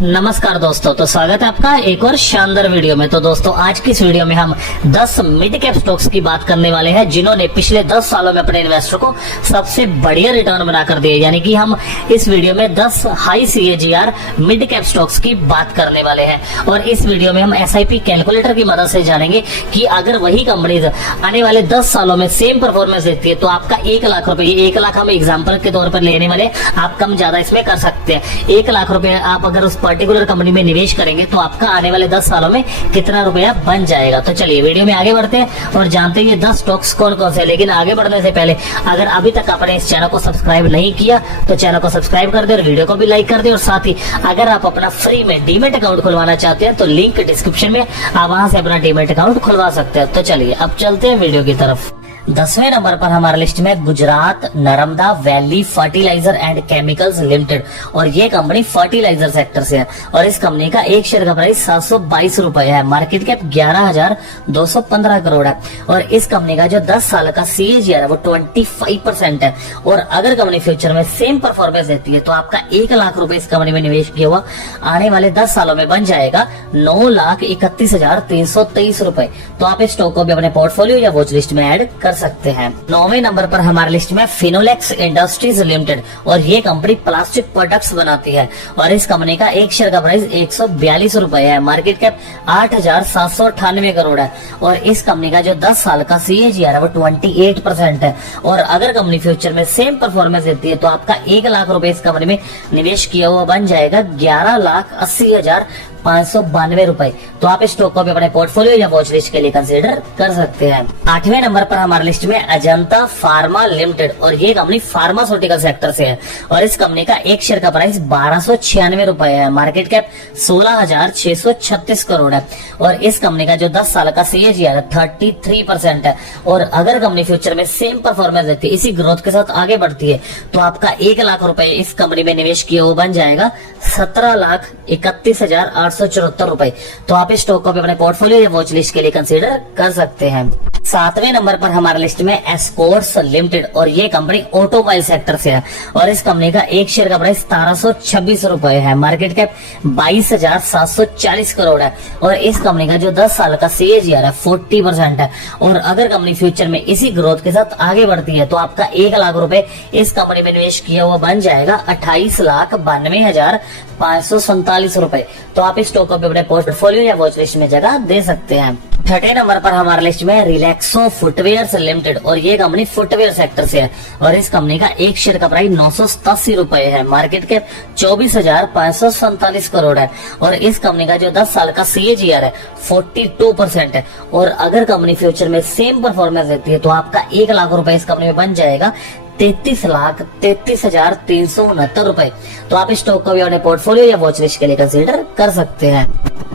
नमस्कार दोस्तों, तो स्वागत है आपका एक और शानदार वीडियो में। तो दोस्तों आज की इस वीडियो में हम 10 मिड कैप स्टॉक्स की बात करने वाले हैं जिन्होंने पिछले 10 सालों में अपने इन्वेस्टर को सबसे बढ़िया रिटर्न बनाकर दिए। यानी कि हम इस वीडियो में 10 high CAGR mid cap stocks की बात करने वाले हैं और इस वीडियो में हम SIP कैलकुलेटर की मदद से जानेंगे कि अगर वही कंपनीज आने वाले 10 सालों में सेम परफॉर्मेंस देती है तो आपका 1 लाख रुपए, 1 लाख हम एग्जाम्पल के तौर पर लेने वाले, आप कम ज्यादा इसमें कर सकते हैं। 1 लाख रुपए आप अगर उस पर्टिकुलर कंपनी में निवेश करेंगे तो आपका आने वाले 10 सालों में कितना रुपया बन जाएगा। तो चलिए वीडियो में आगे बढ़ते हैं और जानते हैं ये 10 स्टॉक्स कौन कौन से। लेकिन आगे बढ़ने से पहले अगर अभी तक आपने इस चैनल को सब्सक्राइब नहीं किया तो चैनल को सब्सक्राइब कर दे और वीडियो को भी लाइक कर दे। और साथ ही अगर आप अपना फ्री में डीमेट अकाउंट खुलवाना चाहते हैं तो लिंक डिस्क्रिप्शन में, आप वहां से अपना डीमेट अकाउंट खुलवा सकते हैं। तो चलिए अब चलते हैं वीडियो की तरफ। 10वें नंबर पर हमारे लिस्ट में Gujarat Narmada valley fertilizer and chemicals limited और ये कंपनी फर्टिलाइजर सेक्टर से है और इस कंपनी का एक शेयर का प्राइस 722 रुपए है। मार्केट कैप 11,215 करोड़ है और इस कंपनी का जो 10 साल का CAGR है वो 25% है। और अगर कंपनी फ्यूचर में सेम परफॉर्मेंस देती है तो आपका 1 लाख रुपए इस कंपनी में निवेश किया हुआ आने वाले 10 सालों में बन जाएगा 9,31,323 रुपए। तो आप इस स्टॉक को भी अपने पोर्टफोलियो या वॉच लिस्ट में ऐड कर सकते हैं। 9वें नंबर पर हमारे लिस्ट में फिनोलेक्स इंडस्ट्रीज लिमिटेड और ये कंपनी प्लास्टिक प्रोडक्ट्स बनाती है और इस कंपनी का एक शेयर का प्राइस 142 रुपए है। मार्केट कैप 8,798 करोड़ है और इस कंपनी का जो 10 साल का CAGR है वो 28% है। और अगर कंपनी फ्यूचर में सेम परफॉर्मेंस देती है तो आपका 1 लाख रुपए इस कंपनी में निवेश किया हुआ बन जाएगा 11,80,592 रुपए। तो आप इस स्टॉक को भी अपने पोर्टफोलियो या वॉच लिस्ट के लिए कंसीडर कर सकते हैं। 8वें नंबर पर हमारे लिस्ट में अजंता फार्मा लिमिटेड और ये कंपनी फार्मास्यूटिकल सेक्टर से है और इस कंपनी का एक शेयर का प्राइस 1296 रुपए है। मार्केट कैप 16,636 करोड़ है और इस कंपनी का जो 10 साल का CAGR है 33% है। और अगर कंपनी फ्यूचर में सेम परफॉर्मेंस देती है, इसी ग्रोथ के साथ आगे बढ़ती है तो आपका 1 लाख रुपए इस कंपनी में निवेश किया वो बन जाएगा 17,31,874 रुपए। तो आप इस स्टॉक को भी अपने पोर्टफोलियो या वॉच लिस्ट के लिए कंसीडर कर सकते हैं। 7वें नंबर पर हमारे लिस्ट में एस्कॉर्ट्स लिमिटेड और ये कंपनी ऑटोमोबाइल सेक्टर से है और इस कंपनी का एक शेयर का प्राइस 1726 रुपए है। मार्केट कैप 22,740 करोड़ है और इस कंपनी का जो 10 साल का CAGR है 40% है। और अगर कंपनी फ्यूचर में इसी ग्रोथ के साथ आगे बढ़ती है तो आपका 1 लाख रुपए इस कंपनी में निवेश किया हुआ बन जाएगा 28,92,547 रुपए। तो आप इस स्टॉक को भी अपने पोर्टफोलियो या वॉच लिस्ट में जगह दे सकते हैं। 3rd नंबर पर हमारे लिस्ट में रिलैक्सो फुटवेयर्स लिमिटेड और ये कंपनी फुटवेयर सेक्टर से है और इस कंपनी का एक शेयर का प्राइस 987 रुपए है। मार्केट कैप 24,547 करोड़ है और इस कंपनी का जो 10 साल का CAGR है 42% है। और अगर कंपनी फ्यूचर में सेम परफॉर्मेंस देती है तो आपका 1 लाख रुपए इस कंपनी में बन जाएगा 33,33,369 रुपए। तो आप इस स्टॉक को भी अपने पोर्टफोलियो या वॉच लिस्ट के लिए कंसीडर कर सकते हैं।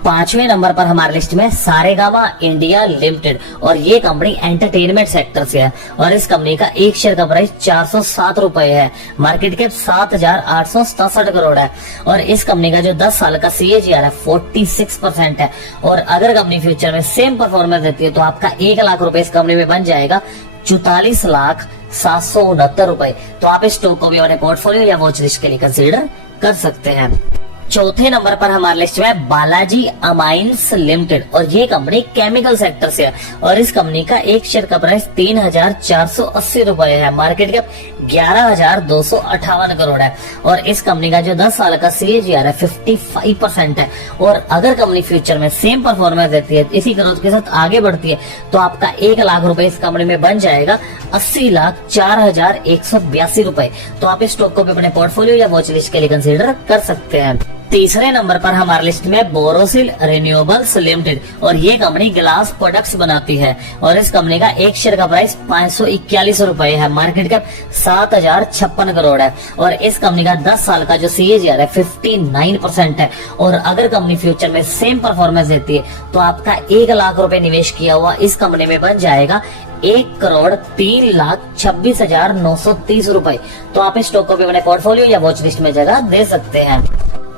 5वें नंबर पर हमारे लिस्ट में सारेगामा इंडिया लिमिटेड और ये कंपनी एंटरटेनमेंट सेक्टर से है और इस कंपनी का एक शेयर का प्राइस 407 रुपए है। मार्केट कैप 7,867 करोड़ है और इस कंपनी का जो 10 साल का CAGR है 46% है। और अगर कंपनी फ्यूचर में सेम परफॉर्मेंस देती है तो आपका 1 लाख रुपए इस कंपनी में बन जाएगा 44,769 रुपए। तो आप इस स्टॉक को भी अपने पोर्टफोलियो या वॉच लिस्ट के लिए कंसीडर कर सकते हैं। 4थे नंबर पर हमारे लिस्ट में बालाजी अमाइंस लिमिटेड और ये कंपनी केमिकल सेक्टर से है और इस कंपनी का एक शेयर का प्राइस 3,480 रुपए है। मार्केट कैप 11,258 करोड़ है और इस कंपनी का जो 10 साल का CAGR है 55% है। और अगर कंपनी फ्यूचर में सेम परफॉर्मेंस देती है, इसी ग्रोथ के साथ आगे बढ़ती है तो आपका 1 लाख रुपए इस कंपनी में बन जाएगा 80,04,182 रुपए। तो आप इस स्टॉक को भी अपने पोर्टफोलियो या वॉच लिस्ट के लिए कंसीडर कर सकते हैं। 3रे नंबर पर हमारे लिस्ट में बोरोसिल रिन्यूएबल्स लिमिटेड और ये कंपनी ग्लास प्रोडक्ट्स बनाती है और इस कंपनी का एक शेयर का प्राइस 541 रुपए है। मार्केट कैप 7,056 करोड़ है और इस कंपनी का 10 साल का जो CAGR है 59% है। और अगर कंपनी फ्यूचर में सेम परफॉर्मेंस देती है तो आपका 1 लाख रुपए निवेश किया हुआ इस कंपनी में बन जाएगा 1,03,26,930 रुपए। तो आप इस स्टॉक को भी अपने पोर्टफोलियो या वॉच लिस्ट में जगह दे सकते हैं।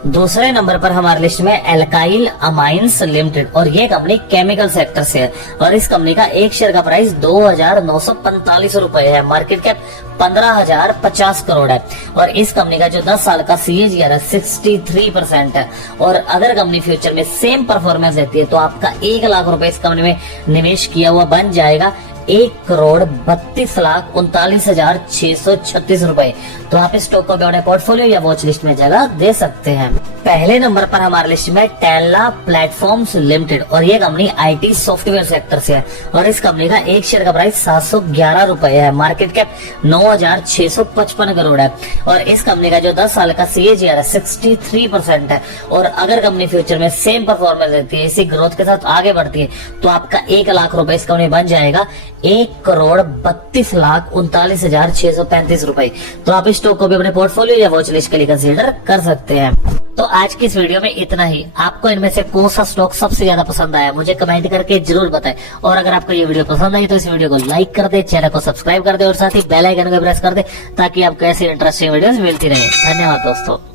दूसरे नंबर पर हमारे लिस्ट में एल्काइल अमाइंस लिमिटेड, और ये कंपनी केमिकल सेक्टर से है और इस कंपनी का एक शेयर का प्राइस 2,945 रुपए है। मार्केट कैप 15,050 करोड़ है और इस कंपनी का जो 10 साल का CAGR है 63% है। और अगर कंपनी फ्यूचर में सेम परफॉर्मेंस देती है तो आपका 1 लाख रुपए इस कंपनी में निवेश किया हुआ बन जाएगा 1,32,39,636 रुपए। तो आप इस स्टॉक को भी अपने पोर्टफोलियो या वॉच लिस्ट में जगह दे सकते हैं। पहले नंबर पर हमारे लिस्ट में टेनला प्लेटफॉर्म्स लिमिटेड, और ये कंपनी IT सॉफ्टवेयर सेक्टर से है और इस कंपनी का एक शेयर का प्राइस 711 रुपए है। मार्केट कैप 9,655 करोड़ है और इस कंपनी का जो 10 साल का CAGR है 63% है। और अगर कंपनी फ्यूचर में सेम परफॉर्मेंस देती है, इसी ग्रोथ के साथ आगे बढ़ती है तो आपका 1 लाख रुपए इस कंपनी बन जाएगा 1,32,39,635 रुपए। तो आप इस स्टॉक को भी अपने पोर्टफोलियो या वॉच लिस्ट के लिए कंसीडर कर सकते हैं। तो आज की इस वीडियो में इतना ही। आपको इनमें से कौन सा स्टॉक सबसे ज्यादा पसंद आया मुझे कमेंट करके जरूर बताएं। और अगर आपको ये वीडियो पसंद आई तो इस वीडियो को लाइक कर दे, चैनल को सब्सक्राइब कर दे और साथ ही बेल आइकन को प्रेस कर दे ताकि आपको ऐसी इंटरेस्टिंग वीडियोस मिलती रहे। धन्यवाद दोस्तों।